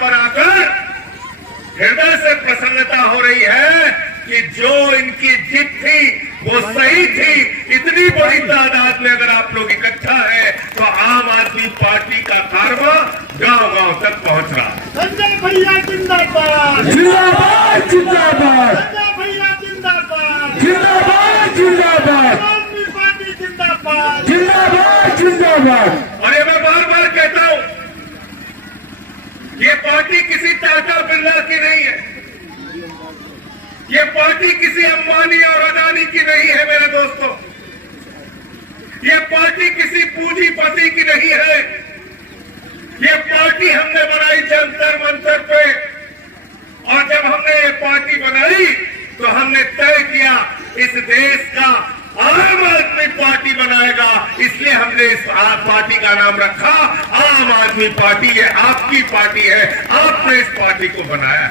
पर आकर हृदय से प्रसन्नता हो रही है कि जो इनकी जीत थी वो सही थी। इतनी बड़ी तादाद में अगर आप लोग इकट्ठा है तो आम आदमी पार्टी का कारवा गांव-गांव तक पहुंच रहा है। संजय भैया जिंदाबाद, जिंदाबाद जिंदाबाद, संजय भैया जिंदाबाद, जिंदाबाद जिंदाबाद, आम आदमी पार्टी जिंदाबाद, जिंदाबाद जिंदाबाद। और ये मैं बार बार कहता हूं, ये पार्टी किसी टाटा बिरला की नहीं है, ये पार्टी किसी अंबानी और अदानी की नहीं है मेरे दोस्तों, ये पार्टी किसी पूंजीपति की नहीं है। ये पार्टी हमने बनाई जंतर मंतर पे, और जब हमने ये पार्टी बनाई तो हमने तय किया इस देश का आम आदमी पार्टी बनाएगा, इसलिए हमने इस पार्टी का नाम रखा आम आदमी पार्टी। ये आपकी पार्टी है, आपने इस पार्टी को बनाया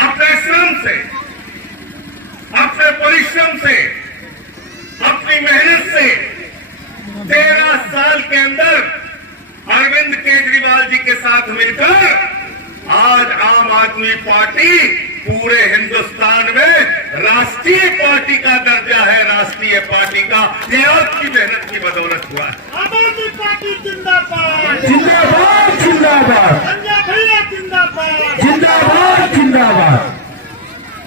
अपने श्रम से, अपने परिश्रम से, अपनी मेहनत से। 13 साल के अंदर अरविंद केजरीवाल जी के साथ मिलकर आज आम आदमी पार्टी पूरे हिंदुस्तान में राष्ट्रीय पार्टी का दर्जा है, राष्ट्रीय पार्टी का। ये आपकी मेहनत की बदौलत हुआ है। आम आदमी पार्टी जिंदाबाद, जिंदाबाद जिंदाबाद, संजय भैया जिंदाबाद, जिंदाबाद जिंदाबाद।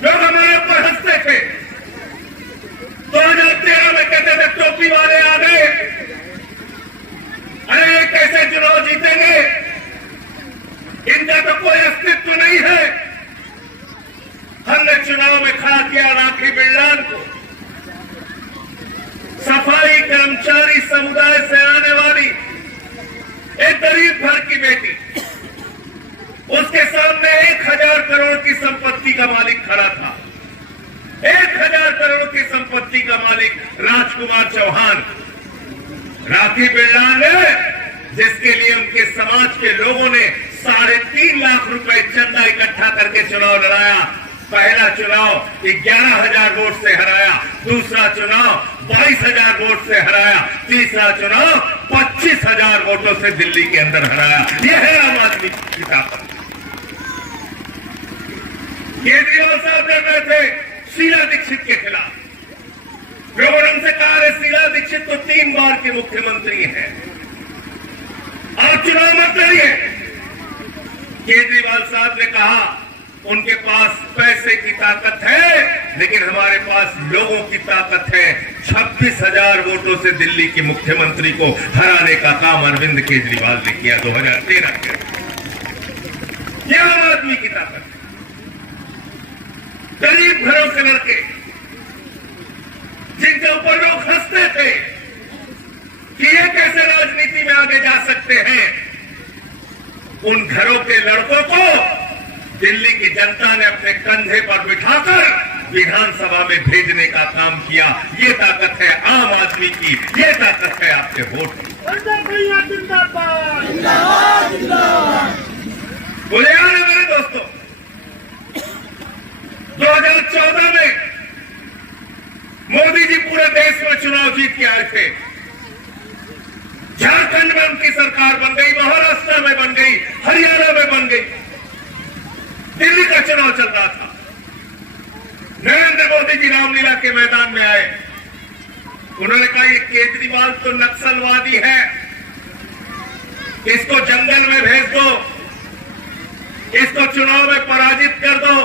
लोग हमारे ऊपर हंसते थे, 2013 में कहते थे टोपी वाले आ गए, अरे कैसे चुनाव जीतेंगे, इनका तो कोई अस्तित्व नहीं है। हमने चुनाव में खड़ा किया राखी बिरलान को, सफाई कर्मचारी समुदाय से आने वाली एक गरीब घर की बेटी, उसके सामने 1000 करोड़ की संपत्ति का मालिक खड़ा था। 1000 करोड़ की संपत्ति का मालिक राजकुमार चौहान, राखी बिरला ने, जिसके लिए उनके समाज के लोगों ने 3.5 लाख रुपए चंदा इकट्ठा करके चुनाव लड़ाया। पहला चुनाव 11,000 वोट से हराया, दूसरा चुनाव 22,000 वोट से हराया, तीसरा चुनाव 25,000 वोटों से दिल्ली के अंदर हराया। यह है आम आदमी की ताकत। केजरीवाल साहब लड़ रहे थे शीला दीक्षित के खिलाफ। लोगों ने उनसे कहा है शीला दीक्षित तो 3 बार के मुख्यमंत्री हैं, आप चुनाव मत लड़िए। केजरीवाल साहब ने कहा उनके पास पैसे की ताकत है, लेकिन हमारे पास लोगों की ताकत है। 26,000 वोटों से दिल्ली के मुख्यमंत्री को हराने का काम अरविंद केजरीवाल ने किया 2013 के। यह आम आदमी की ताकत है। गरीब घरों के लड़के जिनके ऊपर लोग हंसते थे कि ये कैसे राजनीति में आगे जा सकते हैं, उन घरों के लड़कों को दिल्ली की जनता ने अपने कंधे पर बिठाकर विधानसभा में भेजने का काम किया। ये ताकत है आम आदमी की, ये ताकत है आपके वोट की। संजय भैया जिंदाबाद, जिंदाबाद जिंदाबाद। मुझे याद है मेरे दोस्तों, 2014 में मोदी जी पूरे देश में चुनाव जीत के आए थे। झारखंड में उनकी सरकार बन गई, महाराष्ट्र में बन गई, हरियाणा में बन गई, दिल्ली का चुनाव चल रहा था। नरेंद्र मोदी जी रामलीला के मैदान में आए, उन्होंने कहा ये केजरीवाल तो नक्सलवादी है, इसको जंगल में भेज दो, इसको चुनाव में पराजित कर दो।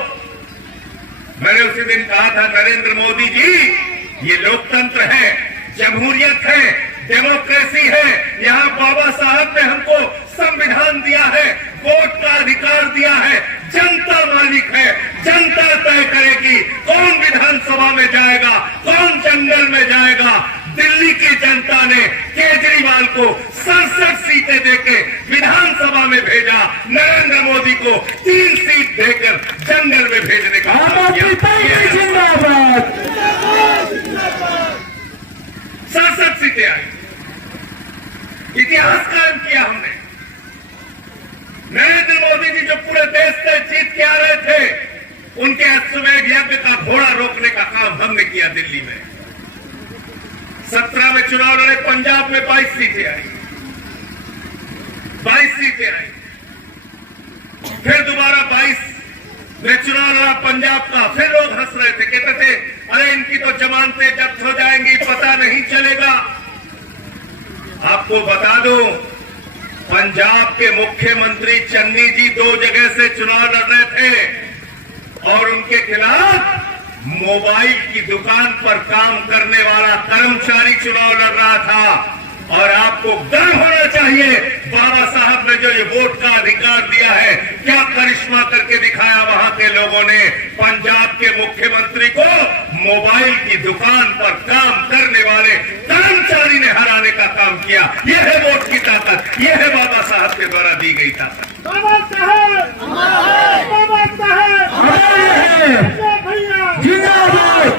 मैंने उसी दिन कहा था नरेंद्र मोदी जी, ये लोकतंत्र है, जमहूरियत है, डेमोक्रेसी है, यहाँ बाबा साहब ने हमको संविधान दिया है, वोट का अधिकार दिया है, जनता मालिक है, जनता तय करेगी कौन विधानसभा में जाएगा, कौन जंगल में जाएगा। दिल्ली की जनता ने केजरीवाल को 67 सीटें देके विधानसभा में भेजा, नरेंद्र मोदी को 3 सीट देकर जंगल में भेजने का काम किया। जिंदाबाद, 67 सीटें आई, इतिहास कायम किया हमने। नरेंद्र मोदी जी जो पूरे देश से जीत के आ रहे थे, उनके अश्वमेध यज्ञ का घोड़ा रोकने का काम हमने किया दिल्ली में। 17 में चुनाव लड़े, पंजाब में 22 सीटें आई, 22 सीटें आई। फिर दोबारा 22 में चुनाव लड़ा पंजाब का, फिर लोग हंस रहे थे, कहते थे अरे इनकी तो जमानतें जब्त हो जाएंगी, पता नहीं चलेगा। आपको बता दूं, पंजाब के मुख्यमंत्री चन्नी जी 2 जगह से चुनाव लड़ रहे थे और उनके खिलाफ मोबाइल की दुकान पर काम करने वाला कर्मचारी चुनाव लड़ रहा था। और आपको गर्व होना चाहिए, बाबा साहब ने जो ये वोट का अधिकार दिया है, क्या करिश्मा करके दिखाया वहां के लोगों ने। पंजाब के मुख्यमंत्री को मोबाइल की दुकान पर काम करने वाले कर्मचारी ने हराने का काम किया। यह है वोट की ताकत, यह है बाबा साहब के द्वारा दी गई ताकत। बाबा साहब, बाबा साहब, भैया जिंदाबाद।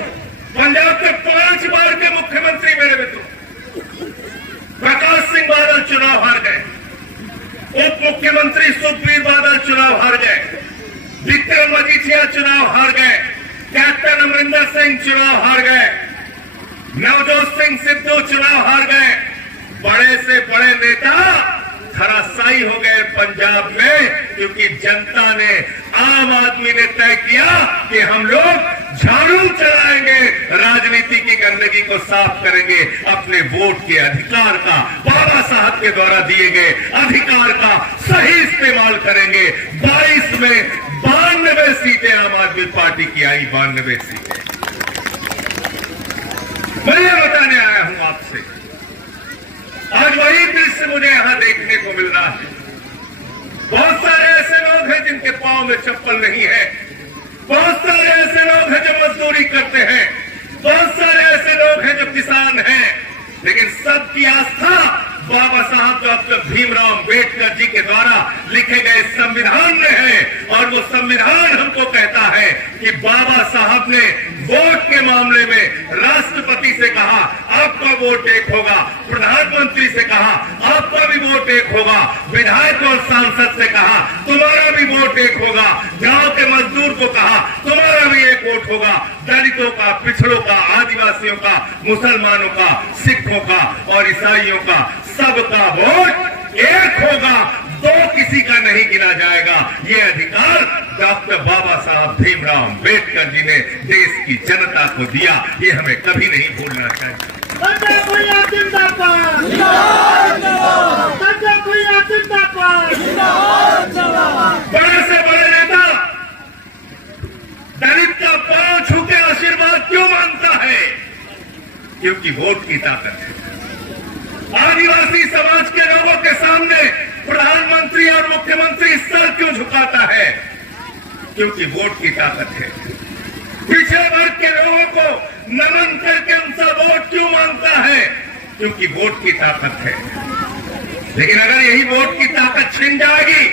पंजाब के 5 बार के मुख्यमंत्री मेरे मित्रों, प्रकाश सिंह बादल चुनाव हार गए, उप मुख्यमंत्री सुखबीर बादल चुनाव हार गए, विक्रम मजीठिया चुनाव हार गए, कैप्टन अमरिंदर सिंह चुनाव हार गए, नवजोत सिंह सिद्धू चुनाव हार गए। बड़े से बड़े नेता धराशायी हो गए पंजाब में, क्योंकि जनता ने, आम आदमी ने तय किया कि हम लोग झाड़ू चलाएंगे, राजनीति की गंदगी को साफ करेंगे, अपने वोट के अधिकार का, बाबा साहब के द्वारा दिए गए अधिकार का सही इस्तेमाल करेंगे। 22 में 92 सीटें आम आदमी पार्टी की आई, 92 सीटें। मैं ये बताने आया हूं आपसे, आज वही दृश्य मुझे यहां देखने को मिल रहा है। बहुत सारे ऐसे लोग हैं जिनके पांव में चप्पल नहीं है, बहुत सारे ऐसे लोग हैं जो मजदूरी करते हैं, बहुत सारे ऐसे लोग हैं जो किसान हैं, लेकिन सबकी आस्था बाबा साहब डॉक्टर भीमराव अंबेडकर जी के द्वारा लिखे गए संविधान में है। और वो संविधान हमको कहता है कि बाबा साहब ने वोट के मामले में राष्ट्रपति से कहा आपका वोट एक होगा, प्रधानमंत्री से कहा आपका भी वोट एक होगा, विधायक और सांसद से कहा तुम्हारा भी वोट एक होगा, गांव के मजदूर को कहा तुम्हारा भी एक वोट होगा, दलितों का, पिछड़ों का, आदिवासियों का, मुसलमानों का, सिखों का और ईसाइयों का, सबका वोट एक होगा, 2 किसी का नहीं गिना जाएगा। ये अधिकार डॉक्टर बाबा साहब भीमराव अंबेडकर जी ने देश की जनता को दिया, ये हमें कभी नहीं भूलना चाहिए। संजय भैया जिंदाबाद, संजय भैया जिंदाबाद। बड़े से बड़े नेता दलित का पांव छू के आशीर्वाद क्यों मांगता है? क्योंकि वोट की ताकत है। आदिवासी समाज के लोगों के सामने प्रधानमंत्री और मुख्यमंत्री सर क्यों झुकाता है? क्योंकि वोट की ताकत है। पिछड़े वर्ग के लोगों को नमन करके उनसे वोट क्यों मांगता है? क्योंकि वोट की ताकत है। लेकिन अगर यही वोट की ताकत छिन जाएगी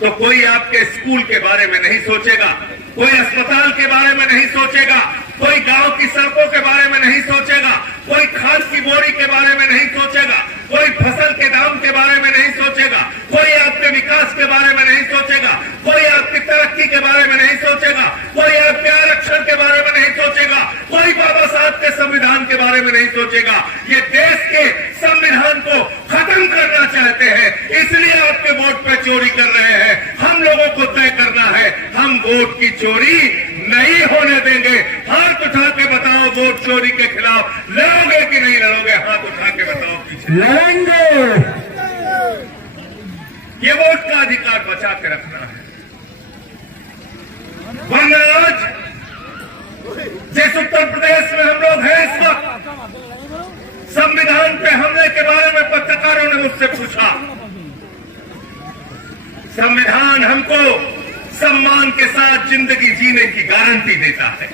तो कोई आपके स्कूल के बारे में नहीं सोचेगा, कोई अस्पताल के बारे में नहीं सोचेगा, कोई गांव की सड़कों के बारे में नहीं सोचेगा, कोई खाद की बोरी के बारे में नहीं सोचेगा, कोई फसल के दाम के बारे में नहीं सोचेगा, कोई आपके विकास के बारे में नहीं सोचेगा, कोई आपकी तरक्की के बारे में नहीं सोचेगा, कोई आपके आरक्षण के बारे में नहीं सोचेगा, कोई बाबा साहब के संविधान के बारे में नहीं सोचेगा। ये देश के संविधान को खत्म करना चाहते हैं, इसलिए आपके वोट पे चोरी कर रहे हैं। हम लोगों को तय करना है, हम वोट की चोरी नहीं होने देंगे। हाथ उठा के बताओ, वोट चोरी के खिलाफ लड़ोगे कि नहीं लड़ोगे? हाथ उठा के बताओ। पीछे लड़ेंगे। ये वोट का अधिकार बचा के रखना है, वरना आज जिस उत्तर प्रदेश में हम लोग हैं इस वक्त, संविधान पे हमले के बारे में पत्रकारों ने मुझसे पूछा। संविधान हमको सम्मान के साथ जिंदगी जीने की गारंटी देता है,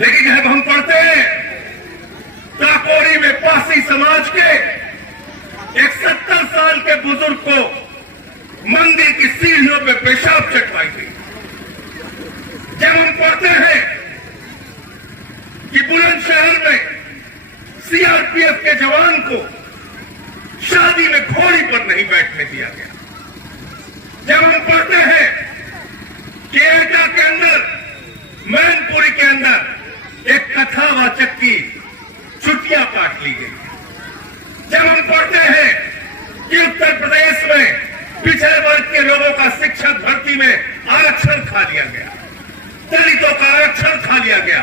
लेकिन जब हम पढ़ते हैं काकोरी में पासी समाज के एक 70 साल के बुजुर्ग को मंदिर की सीढ़ियों पे पेशाब चटवाई गई, जब हम पढ़ते हैं कि बुलंदशहर में सीआरपीएफ के जवान को शादी में घोड़ी पर नहीं बैठने दिया गया, जब हम पढ़ते हैं कि एटा के अंदर, मैनपुरी के अंदर एक कथावाचक की छुट्टियां काट ली गई, जब हम पढ़ते हैं कि उत्तर प्रदेश में पिछड़े वर्ग के लोगों का में आरक्षण खा लिया गया, दलितों का आरक्षण खा लिया गया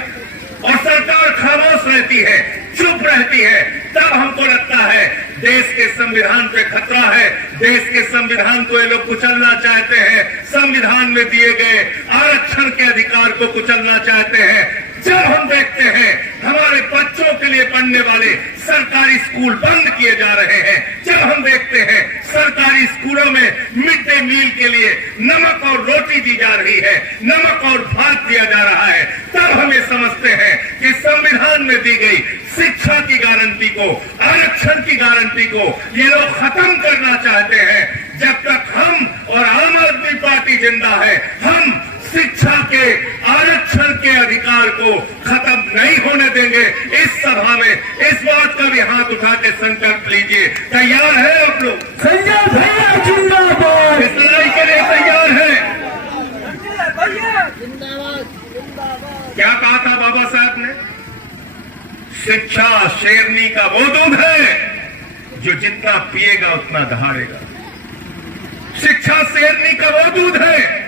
और सरकार खामोश रहती है, चुप रहती है, तब हमको लगता है देश के संविधान पे खतरा है, देश के संविधान को ये लोग कुचलना चाहते हैं, संविधान में दिए गए आरक्षण के अधिकार को कुचलना चाहते हैं। जब हम देखते हैं हमारे बच्चों के लिए बनने वाले सरकारी स्कूल बंद किए जा रहे हैं, जब हम देखते हैं सरकारी स्कूलों में मिड डे मील के लिए नमक और रोटी दी जा रही है, नमक और भात दिया जा रहा है, तब हम ये समझते हैं कि संविधान में दी गई शिक्षा की गारंटी को, आरक्षण की गारंटी को ये लोग खत्म करना चाहते हैं। जब तक हम और आम आदमी पार्टी जिंदा है, हम शिक्षा के आरक्षण के अधिकार को खत्म नहीं होने देंगे। इस सभा में इस बात का भी हाथ उठा के संकल्प लीजिए। तैयार है आप लोग? संजय भैया जिंदाबाद। इस लड़ाई के लिए तैयार है? क्या कहा था बाबा साहब ने? शिक्षा शेरनी का वो दूध है जो जितना पिएगा उतना दहाड़ेगा। शिक्षा शेरनी का वो दूध है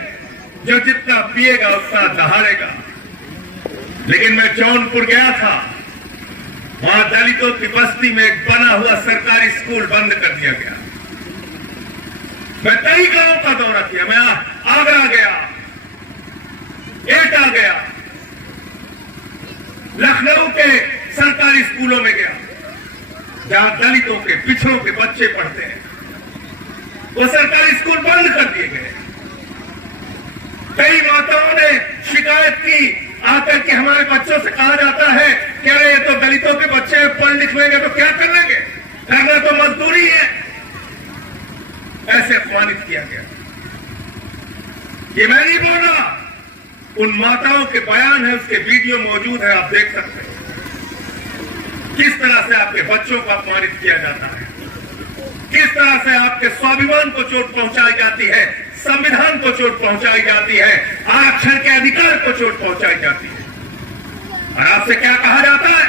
जो जितना पिएगा उतना दहाड़ेगा। लेकिन मैं जौनपुर गया था, वहां दलितों की बस्ती में एक बना हुआ सरकारी स्कूल बंद कर दिया गया। मैं कई गांवों का दौरा किया, मैं आगरा गया, एटा गया, लखनऊ के सरकारी स्कूलों में गया जहां दलितों के पिछड़ों के बच्चे पढ़ते हैं। वो सरकारी स्कूल बंद कर दिए गए। कई माताओं ने शिकायत की आकर के हमारे बच्चों से कहा जाता है कि अरे ये तो दलितों के बच्चे पढ़ लिख लेंगे तो क्या कर लेंगे, करना तो मजदूरी है। ऐसे अपमानित किया गया। ये मैं नहीं बोल रहा, उन माताओं के बयान है, उसके वीडियो मौजूद है, आप देख सकते हैं किस तरह से आपके बच्चों को अपमानित किया जाता है, किस तरह से आपके स्वाभिमान को चोट पहुंचाई जाती है, संविधान को चोट पहुंचाई जाती है, आरक्षण के अधिकार को चोट पहुंचाई जाती है। और आपसे क्या कहा जाता है?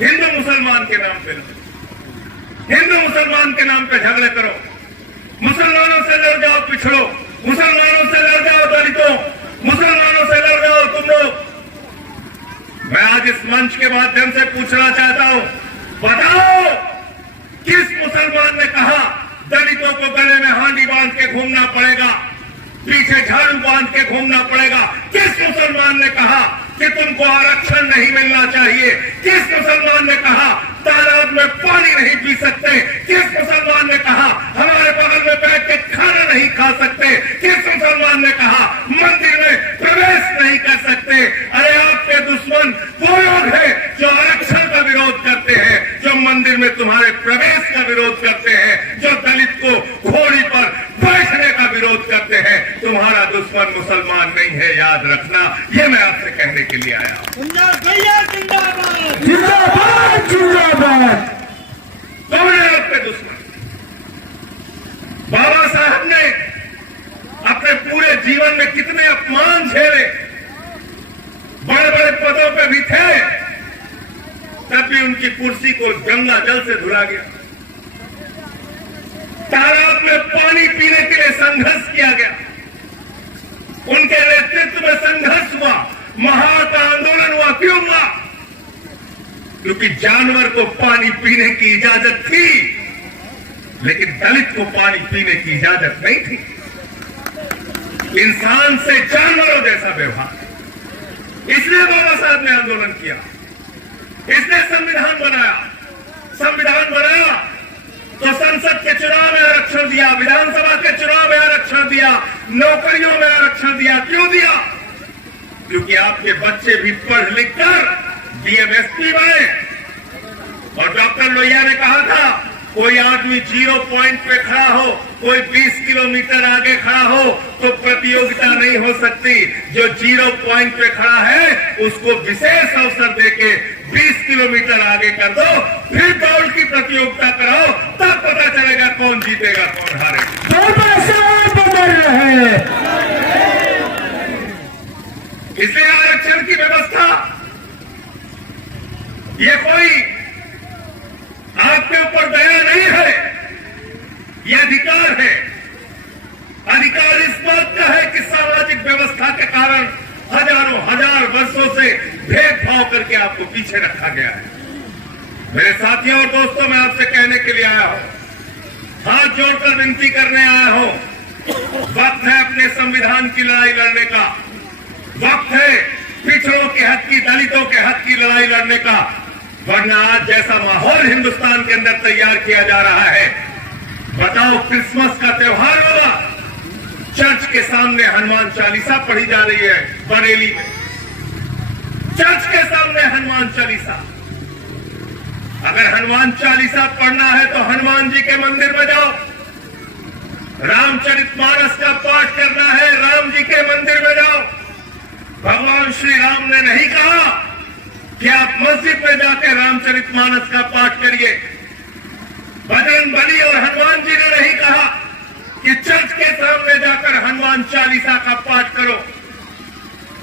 हिंदू मुसलमान के नाम पे, हिंदू मुसलमान के नाम पे झगड़े करो, मुसलमानों से लड़ जाओ पिछड़ो, मुसलमानों से लड़ जाओ दलितों, मुसलमानों से लड़ जाओ तुम लोग। मैं आज इस मंच के माध्यम से पूछना चाहता हूं, बताओ किस मुसलमान ने कहा दलितों को गले में हांडी बांध के घूमना पड़ेगा, पीछे झाड़ू बांध के घूमना पड़ेगा? किस मुसलमान ने कहा कि तुमको आरक्षण नहीं मिलना चाहिए? किस मुसलमान ने कहा तालाब में पानी नहीं पी सकते? किस मुसलमान ने कहा हमारे बगल में बैठ के खाना नहीं खा सकते? किस मुसलमान ने कहा मंदिर में प्रवेश नहीं कर सकते? अरे आपके दुश्मन वो लोग हैं जो आरक्षण का विरोध करते हैं, जो मंदिर में तुम्हारे प्रवेश का विरोध करते हैं, जो दलित को घोड़ी पर बैठने का विरोध करते हैं। तुम्हारा दुश्मन मुसलमान नहीं है, याद रखना। ये मैं आपसे कहने के लिए आया हूं। जिंदाबाद जिंदाबाद जिंदाबाद। कौन है आपके दुश्मन? बाबा साहब ने अपने पूरे जीवन में कितने अपमान झेले, बड़े बड़े पदों पे भी थे, तब भी उनकी कुर्सी को गंगा जल से धुला गया। तालाब में पानी पीने के लिए संघर्ष किया गया, उनके नेतृत्व में संघर्ष हुआ, महान का आंदोलन हुआ। क्यों हुआ? क्योंकि जानवर को पानी पीने की इजाजत थी, लेकिन दलित को पानी पीने की इजाजत नहीं थी। इंसान से जानवरों जैसा व्यवहार, इसलिए बाबा साहब ने आंदोलन किया, इसने संविधान बनाया। संविधान बनाया तो संसद के चुनाव में आरक्षण दिया, विधानसभा के चुनाव में आरक्षण दिया, नौकरियों में आरक्षण दिया। क्यों दिया? क्योंकि आपके बच्चे भी पढ़ लिख कर डीएमएसपी बने। और डॉक्टर लोहिया ने कहा था कोई आदमी 0 पॉइंट पे खड़ा हो, कोई 20 किलोमीटर आगे खड़ा हो तो प्रतियोगिता नहीं हो सकती। जो 0 पॉइंट पे खड़ा है उसको विशेष अवसर देके 20 किलोमीटर आगे कर दो, फिर दौड़ की प्रतियोगिता कराओ, तब पता चलेगा कौन जीतेगा कौन हारेगा। इसलिए आरक्षण की व्यवस्था ये कोई आपके ऊपर दया नहीं है, ये अधिकार है। अधिकार इस बात का है कि सामाजिक व्यवस्था के कारण हजारों हजार वर्षों से भेदभाव करके आपको पीछे रखा गया है। मेरे साथियों और दोस्तों, मैं आपसे कहने के लिए आया हूं, हाथ जोड़कर विनती करने आया हूं, वक्त है अपने संविधान की लड़ाई लड़ने का, वक्त है पिछड़ों के हक की, दलितों के हक की लड़ाई लड़ने का, वरना आज जैसा माहौल हिंदुस्तान के अंदर तैयार किया जा रहा है, बताओ क्रिसमस का त्योहार होगा, चर्च के सामने हनुमान चालीसा पढ़ी जा रही है बरेली में, चर्च के सामने हनुमान चालीसा। अगर हनुमान चालीसा पढ़ना है तो हनुमान जी के मंदिर में जाओ, रामचरितमानस का पाठ करना है राम जी के मंदिर में जाओ। भगवान श्री राम ने नहीं कहा कि आप मस्जिद में जाकर रामचरितमानस का पाठ करिए, बजरंगबली और हनुमान जी ने नहीं कहा कि चर्च के सामने जाकर हनुमान चालीसा का पाठ करो।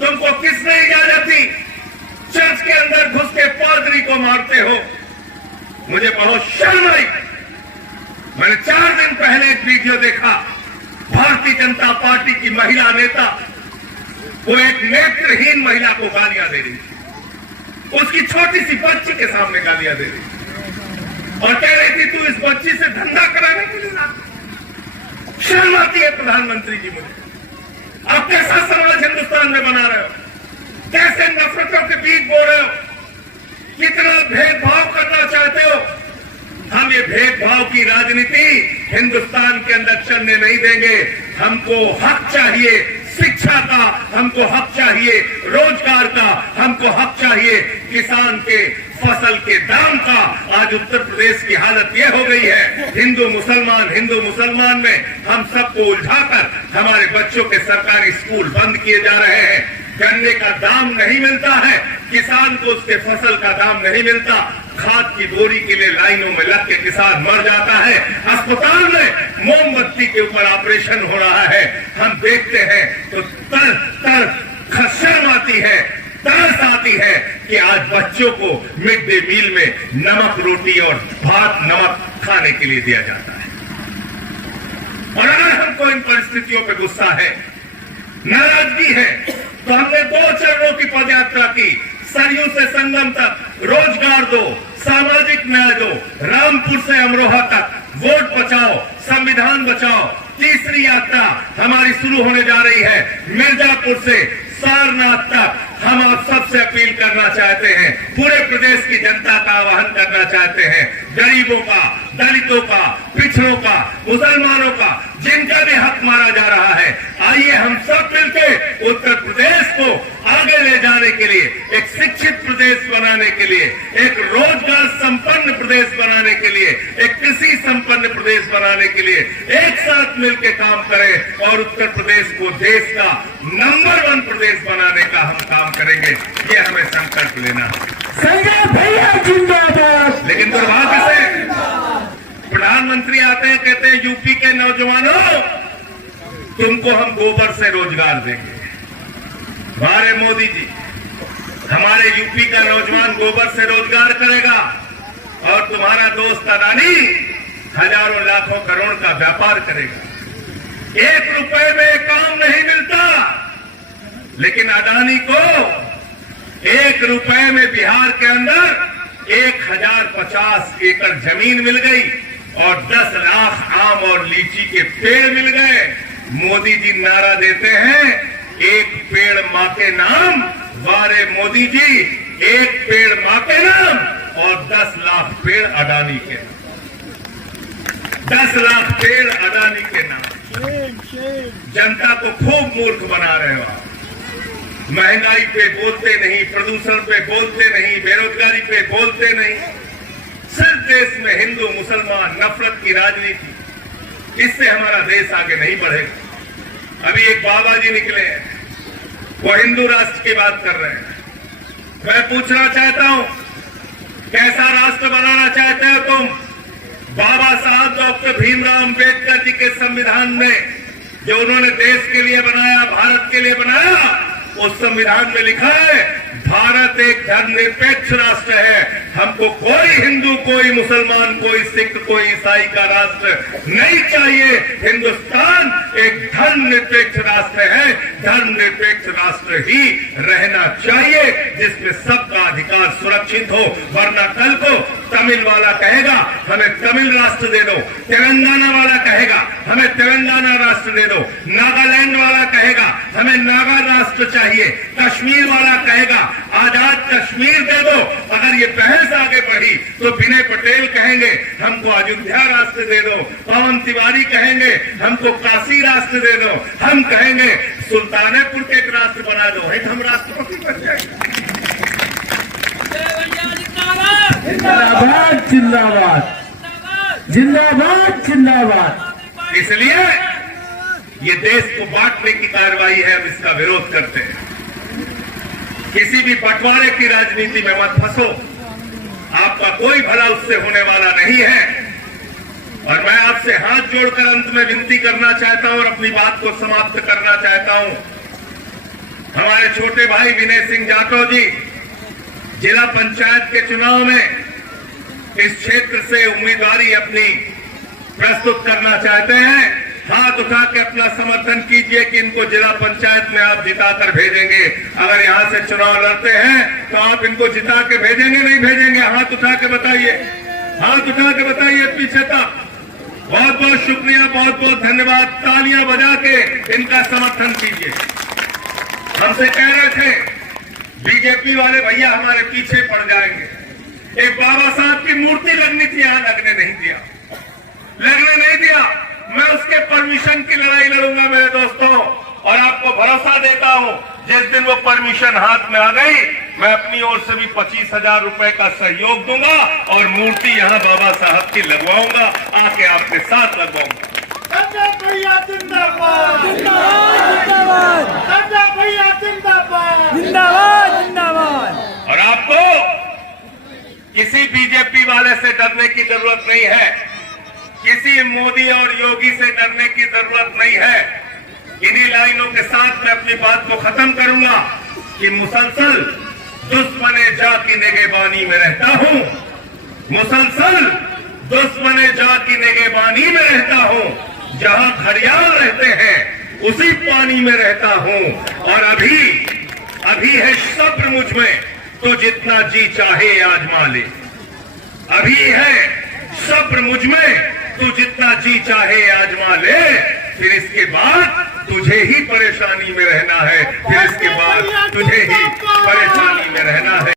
तुमको किसने इजाजत दी? चर्च के अंदर घुस के पादरी को मारते हो। मुझे बहुत शर्म आई। मैंने 4 दिन पहले एक वीडियो देखा, भारतीय जनता पार्टी की महिला नेता वो एक नेत्रहीन महिला को गालियां दे रही थी, उसकी छोटी सी बच्ची के सामने गालियां दे रही थी और कह रही थी तू इस बच्ची से धंधा कराने के लिए ना। शर्म आती है प्रधानमंत्री जी मुझे। आप कैसा समाज हिंदुस्तान में बना रहे हो, कैसे नफरतों के बीच बो रहे हो, कितना भेदभाव करना चाहते हो। हम ये भेदभाव की राजनीति हिंदुस्तान के अंदर चलने नहीं देंगे। हमको हक चाहिए शिक्षा का, हमको हक चाहिए रोजगार का, हमको हक चाहिए किसान के फसल के दाम का। आज उत्तर प्रदेश की हालत यह हो गई है, हिंदू मुसलमान में हम सबको उलझाकर हमारे बच्चों के सरकारी स्कूल बंद किए जा रहे हैं। गन्ने का दाम नहीं मिलता है, किसान को उसके फसल का दाम नहीं मिलता, खाद की बोरी के लिए लाइनों में लग के किसान मर जाता है, अस्पताल में मोमबत्ती के ऊपर ऑपरेशन हो रहा है। हम देखते हैं तो शर्म आती है, तरस आती है कि आज बच्चों को मिड डे मील में नमक रोटी और भात नमक खाने के लिए दिया जाता है। और अगर हमको इन परिस्थितियों पे गुस्सा है, नाराजगी है, तो हमने 2 चरणों की पदयात्रा की, सरयू से संगम तक, रोजगार दो, सामाजिक न्याय दो, रामपुर से अमरोहा तक, वोट बचाओ संविधान बचाओ। तीसरी यात्रा हमारी शुरू होने जा रही है मिर्जापुर से सारनाथ तक। हम आप सबसे अपील करना चाहते हैं, पूरे प्रदेश की जनता का आह्वान करना चाहते हैं, गरीबों का, दलितों का, पिछड़ों का, मुसलमानों का, जिनका भी हक मारा जा रहा है, आइए हम सब मिलकर उत्तर प्रदेश को आगे ले जाने के लिए, एक शिक्षित प्रदेश बनाने के लिए, एक रोजगार संपन्न प्रदेश बनाने के लिए, एक कृषि संपन्न प्रदेश बनाने के लिए एक साथ मिलकर काम करें और उत्तर प्रदेश को देश का नंबर 1 प्रदेश बनाने का हम काम करेंगे। ये हमें संकल्प लेना है। संजय भैया जिंदाबाद। लेकिन दुर्भाग्य से प्रधानमंत्री आते हैं, कहते हैं यूपी के नौजवानों तुमको हम गोबर से रोजगार देंगे। हमारे मोदी जी, हमारे यूपी का नौजवान गोबर से रोजगार करेगा और तुम्हारा दोस्त अडानी हजारों लाखों करोड़ का व्यापार करेगा। 1 रुपए में काम नहीं मिलता, लेकिन अडानी को 1 रुपए में बिहार के अंदर 1050 एकड़ जमीन मिल गई और 10 लाख आम और लीची के पेड़ मिल गए। मोदी जी नारा देते हैं, 1 पेड़ मां के नाम। वारे मोदी जी, 1 पेड़ मां के नाम और 10 लाख पेड़ अडानी के नाम। 10 लाख पेड़ अडानी के नाम। जनता को खूब मूर्ख बना रहे हो। महंगाई पे बोलते नहीं, प्रदूषण पे बोलते नहीं, बेरोजगारी पे बोलते नहीं। सिर्फ देश में हिंदू मुसलमान नफरत की राजनीति, इससे हमारा देश आगे नहीं बढ़ेगा। अभी एक बाबा जी निकले हैं, वो हिंदू राष्ट्र की बात कर रहे हैं। मैं पूछना चाहता हूं, कैसा राष्ट्र बनाना चाहते हो तुम? बाबा साहब डॉक्टर भीमराव अंबेडकर जी के संविधान में जो उन्होंने देश के लिए बनाया, भारत के लिए बनाया, उस संविधान में लिखा है भारत एक धर्मनिरपेक्ष राष्ट्र है। हमको कोई हिंदू, कोई मुसलमान, कोई सिख, कोई ईसाई का राष्ट्र नहीं चाहिए। हिंदुस्तान एक धर्म धर्मनिरपेक्ष राष्ट्र है, धर्मनिरपेक्ष राष्ट्र ही रहना चाहिए जिसमें सबका अधिकार सुरक्षित हो। वरना कल को तमिल वाला कहेगा हमें तमिल राष्ट्र दे दो, तेलंगाना वाला कहेगा हमें तेलंगाना राष्ट्र दे दो, नागालैंड वाला कहेगा हमें नागा राष्ट्र चाहिए, कश्मीर वाला कहेगा आजाद कश्मीर दे दो। अगर ये बहस आगे बढ़ी तो विनय पटेल कहेंगे हमको अयोध्या राष्ट्र दे दो, पवन तिवारी कहेंगे हमको काशी राष्ट्र दे दो, हम कहेंगे सुल्तानपुर के एक राष्ट्र बना दो, है हम राष्ट्रपति बन जाएंगे। जिंदाबाद जिंदाबाद जिंदाबाद जिंदाबाद। इसलिए ये देश को बांटने की कार्रवाई है, हम इसका विरोध करते हैं। किसी भी बंटवारे की राजनीति में मत फंसो, आपका कोई भला उससे होने वाला नहीं है। और मैं आपसे हाथ जोड़कर अंत में विनती करना चाहता हूं और अपनी बात को समाप्त करना चाहता हूं। हमारे छोटे भाई विनय सिंह जाटव जी जिला पंचायत के चुनाव में इस क्षेत्र से उम्मीदवारी अपनी प्रस्तुत करना चाहते हैं। हाथ उठा के अपना समर्थन कीजिए कि इनको जिला पंचायत में आप जिताकर भेजेंगे। अगर यहां से चुनाव लड़ते हैं तो आप इनको जिता के भेजेंगे नहीं भेजेंगे? हाथ उठा के बताइए, हाथ उठा के बताइए पीछे तक। बहुत बहुत शुक्रिया, बहुत बहुत धन्यवाद। तालियां बजा के इनका समर्थन कीजिए। हमसे कह रहे थे बीजेपी वाले भैया हमारे पीछे पड़ जाएंगे। एक बाबा साहब की मूर्ति लगनी थी, यहां लगने नहीं दिया, लगने नहीं दिया। मैं उसके परमिशन की लड़ाई लड़ूंगा मेरे दोस्तों, और आपको भरोसा देता हूं जिस दिन वो परमिशन हाथ में आ गई मैं अपनी ओर से भी 25,000 रुपए का सहयोग दूंगा और मूर्ति यहां बाबा साहब की लगवाऊंगा, आके आपके साथ लगवाऊंगा। संजय भैया जिंदाबाद जिंदाबाद, संजय भैया जिंदाबाद जिंदाबाद जिंदाबाद। और आपको किसी बीजेपी वाले से डरने की जरूरत नहीं है, किसी मोदी और योगी से डरने की जरूरत नहीं है। इन्हीं लाइनों के साथ मैं अपनी बात को खत्म करूंगा कि मुसलसल दुश्मने जा की निगहबानी में रहता हूं, मुसलसल दुश्मने जा की निगहबानी में रहता हूं। जहां घड़ियाल रहते हैं उसी पानी में रहता हूं। और अभी है सब्र मुझ में, तो जितना जी चाहे आजमा ले। अभी है सब्र मुझ में, तू जितना जी चाहे आजमा ले। फिर इसके बाद तुझे ही परेशानी में रहना है, फिर इसके बाद तुझे ही परेशानी में रहना है।